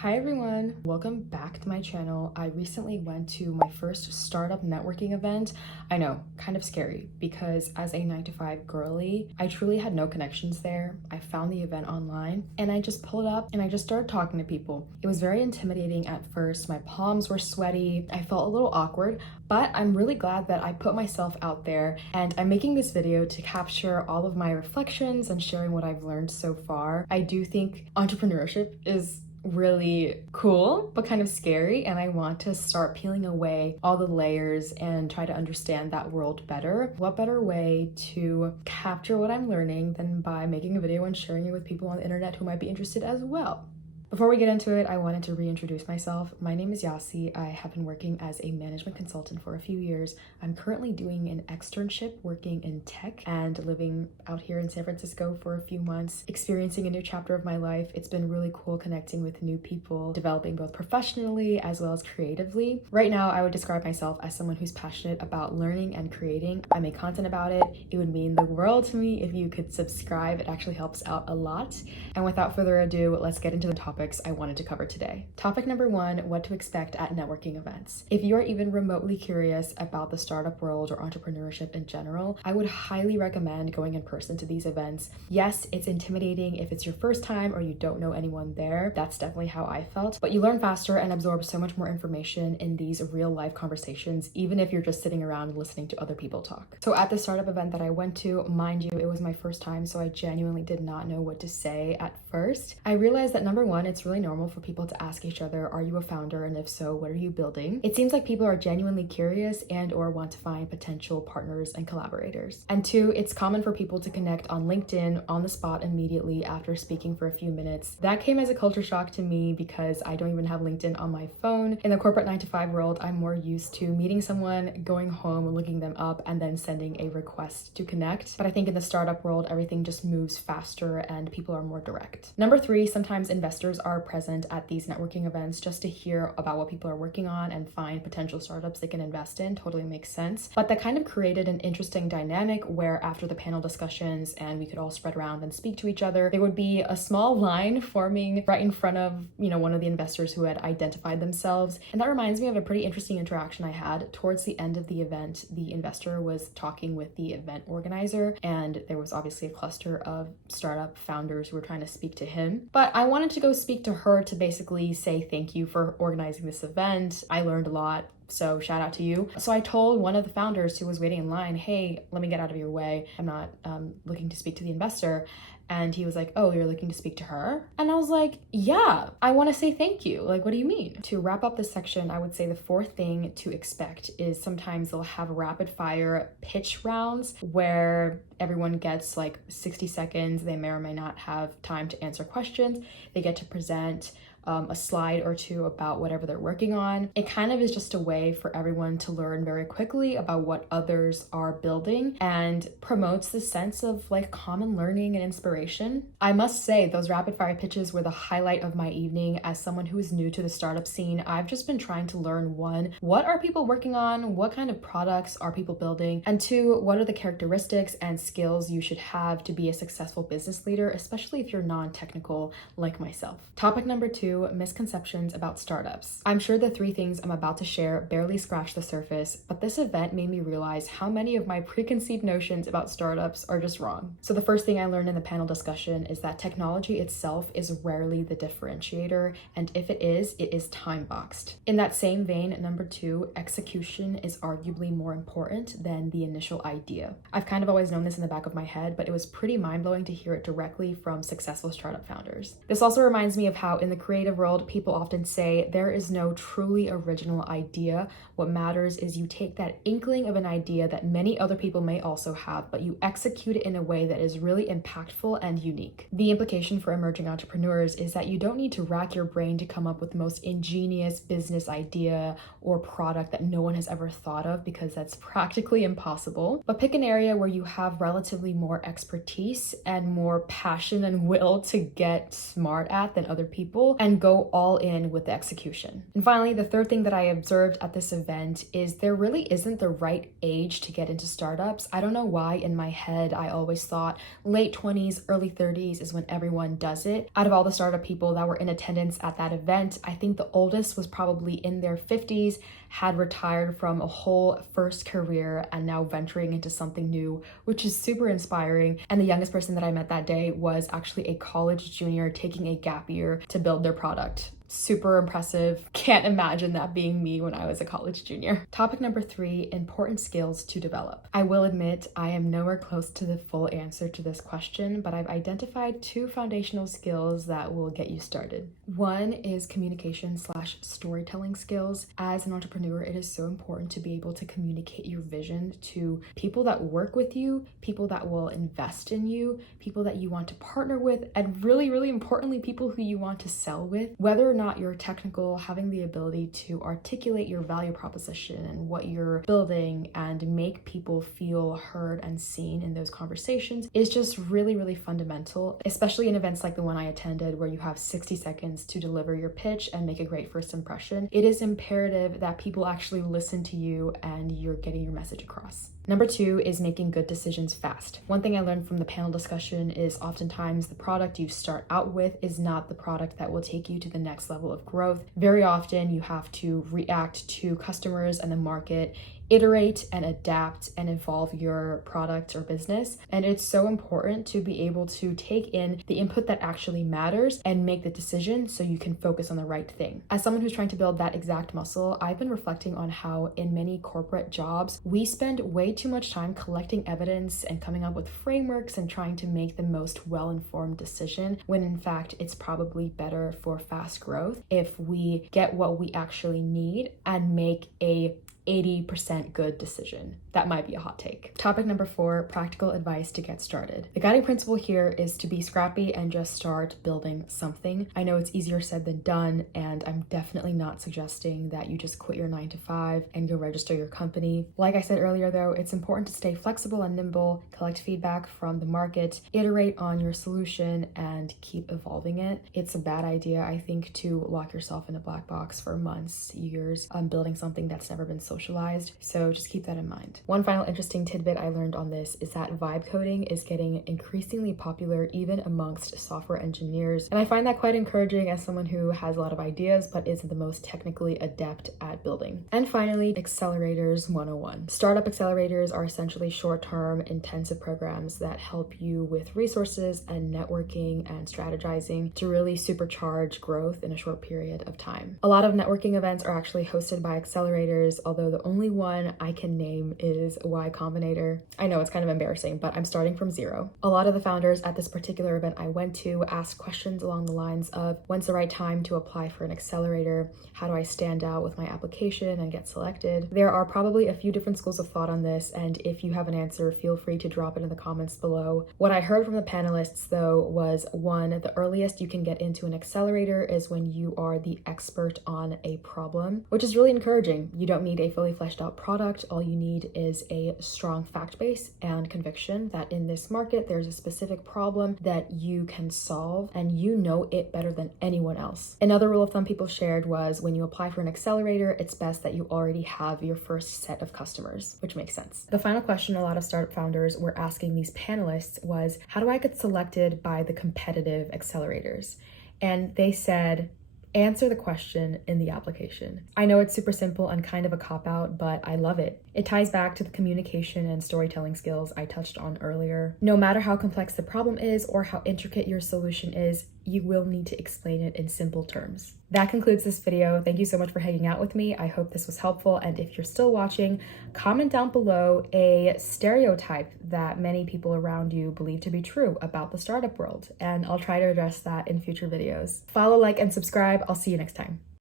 Hi everyone, welcome back to my channel. I recently went to my first startup networking event. I know, kind of scary because as a 9-to-5 girly, I truly had no connections there. I found the event online and I just pulled up and I just started talking to people. It was very intimidating at first. My palms were sweaty. I felt a little awkward, but I'm really glad that I put myself out there and I'm making this video to capture all of my reflections and sharing what I've learned so far. I do think entrepreneurship is really cool but kind of scary, and I want to start peeling away all the layers and try to understand that world better. What better way to capture what I'm learning than by making a video and sharing it with people on the internet who might be interested as well? Before we get into it, I wanted to reintroduce myself. My name is Yasi. I have been working as a management consultant for a few years. I'm currently doing an externship working in tech and living out here in San Francisco for a few months, experiencing a new chapter of my life. It's been really cool connecting with new people, developing both professionally as well as creatively. Right now, I would describe myself as someone who's passionate about learning and creating. I make content about it. It would mean the world to me if you could subscribe. It actually helps out a lot. And without further ado, let's get into the topics I wanted to cover today. Topic number one, what to expect at networking events. If you are even remotely curious about the startup world or entrepreneurship in general, I would highly recommend going in person to these events. Yes, it's intimidating if it's your first time or you don't know anyone there. That's definitely how I felt, but you learn faster and absorb so much more information in these real life conversations, even if you're just sitting around listening to other people talk. So at the startup event that I went to, mind you, it was my first time, so I genuinely did not know what to say at first. I realized that number one, it's really normal for people to ask each other, are you a founder? And if so, what are you building? It seems like people are genuinely curious and or want to find potential partners and collaborators. And two, it's common for people to connect on LinkedIn on the spot immediately after speaking for a few minutes. That came as a culture shock to me because I don't even have LinkedIn on my phone. In the corporate 9-to-5 world, I'm more used to meeting someone, going home, looking them up, and then sending a request to connect. But I think in the startup world, everything just moves faster and people are more direct. Number three, sometimes investors are present at these networking events just to hear about what people are working on and find potential startups they can invest in. Totally makes sense. But that kind of created an interesting dynamic where after the panel discussions and we could all spread around and speak to each other, there would be a small line forming right in front of, one of the investors who had identified themselves. And that reminds me of a pretty interesting interaction I had towards the end of the event. The investor was talking with the event organizer, and there was obviously a cluster of startup founders who were trying to speak to him. But I wanted to go speak to her to basically say thank you for organizing this event. I learned a lot, so shout out to you. So I told one of the founders who was waiting in line, hey, let me get out of your way. I'm not looking to speak to the investor. And he was like, oh, you're looking to speak to her? And I was like, yeah, I want to say thank you. Like, what do you mean? To wrap up this section, I would say the fourth thing to expect is sometimes they'll have rapid fire pitch rounds where everyone gets like 60 seconds. They may or may not have time to answer questions. They get to present a slide or two about whatever they're working on. It kind of is just a way for everyone to learn very quickly about what others are building and promotes the sense of like common learning and inspiration. I must say those rapid fire pitches were the highlight of my evening. As someone who is new to the startup scene, I've just been trying to learn, one, what are people working on? What kind of products are people building? And two, what are the characteristics and skills you should have to be a successful business leader, especially if you're non-technical like myself. Topic number two, misconceptions about startups. I'm sure the three things I'm about to share barely scratch the surface, but this event made me realize how many of my preconceived notions about startups are just wrong. So the first thing I learned in the panel discussion is that technology itself is rarely the differentiator, and if it is time boxed. In that same vein, number two, execution is arguably more important than the initial idea. I've kind of always known this in the back of my head, but it was pretty mind-blowing to hear it directly from successful startup founders. This also reminds me of how in the creative world, people often say there is no truly original idea. What matters is you take that inkling of an idea that many other people may also have, but you execute it in a way that is really impactful and unique. The implication for emerging entrepreneurs is that you don't need to rack your brain to come up with the most ingenious business idea or product that no one has ever thought of, because that's practically impossible. But pick an area where you have relatively more expertise and more passion and will to get smart at than other people, and and go all in with the execution. And finally, the third thing that I observed at this event is there really isn't the right age to get into startups. I don't know why in my head I always thought late 20s, early 30s is when everyone does it. Out of all the startup people that were in attendance at that event, I think the oldest was probably in their 50s, had retired from a whole first career and now venturing into something new, which is super inspiring. And the youngest person that I met that day was actually a college junior taking a gap year to build their product. Super impressive. Can't imagine that being me when I was a college junior. Topic number 3, important skills to develop. I will admit I am nowhere close to the full answer to this question, but I've identified 2 foundational skills that will get you started. One is communication/storytelling skills. As an entrepreneur, it is so important to be able to communicate your vision to people that work with you, people that will invest in you, people that you want to partner with, and really, really importantly, people who you want to sell with. Whether or not you're technical, having the ability to articulate your value proposition and what you're building and make people feel heard and seen in those conversations is just really, really fundamental, especially in events like the one I attended where you have 60 seconds to deliver your pitch and make a great first impression. It is imperative that people actually listen to you and you're getting your message across. Number 2 is making good decisions fast. One thing I learned from the panel discussion is oftentimes the product you start out with is not the product that will take you to the next level of growth. Very often you have to react to customers and the market, iterate and adapt and evolve your product or business. And it's so important to be able to take in the input that actually matters and make the decision so you can focus on the right thing. As someone who's trying to build that exact muscle, I've been reflecting on how in many corporate jobs, we spend way too much time collecting evidence and coming up with frameworks and trying to make the most well-informed decision, when in fact, it's probably better for fast growth if we get what we actually need and make a 80% good decision. That might be a hot take. Topic number 4, practical advice to get started. The guiding principle here is to be scrappy and just start building something. I know it's easier said than done, and I'm definitely not suggesting that you just quit your 9-to-5 and go register your company. Like I said earlier though, it's important to stay flexible and nimble, collect feedback from the market, iterate on your solution, and keep evolving it. It's a bad idea, I think, to lock yourself in a black box for months, years, building something that's never been socialized. So just keep that in mind. One final interesting tidbit I learned on this is that vibe coding is getting increasingly popular even amongst software engineers. And I find that quite encouraging as someone who has a lot of ideas but isn't the most technically adept at building. And finally, Accelerators 101. Startup accelerators are essentially short-term, intensive programs that help you with resources and networking and strategizing to really supercharge growth in a short period of time. A lot of networking events are actually hosted by accelerators, although the only one I can name is Y Combinator. I know it's kind of embarrassing, but I'm starting from zero. A lot of the founders at this particular event I went to asked questions along the lines of, when's the right time to apply for an accelerator? How do I stand out with my application and get selected? There are probably a few different schools of thought on this, and if you have an answer, feel free to drop it in the comments below. What I heard from the panelists though was, 1, the earliest you can get into an accelerator is when you are the expert on a problem, which is really encouraging. You don't need a fully fleshed out product. All you need is a strong fact base and conviction that in this market, there's a specific problem that you can solve and you know it better than anyone else. Another rule of thumb people shared was when you apply for an accelerator, it's best that you already have your first set of customers, which makes sense. The final question a lot of startup founders were asking these panelists was, how do I get selected by the competitive accelerators? And they said, answer the question in the application. I know it's super simple and kind of a cop-out, but I love it. It ties back to the communication and storytelling skills I touched on earlier. No matter how complex the problem is or how intricate your solution is, you will need to explain it in simple terms. That concludes this video. Thank you so much for hanging out with me. I hope this was helpful. And if you're still watching, comment down below a stereotype that many people around you believe to be true about the startup world. And I'll try to address that in future videos. Follow, like, and subscribe. I'll see you next time.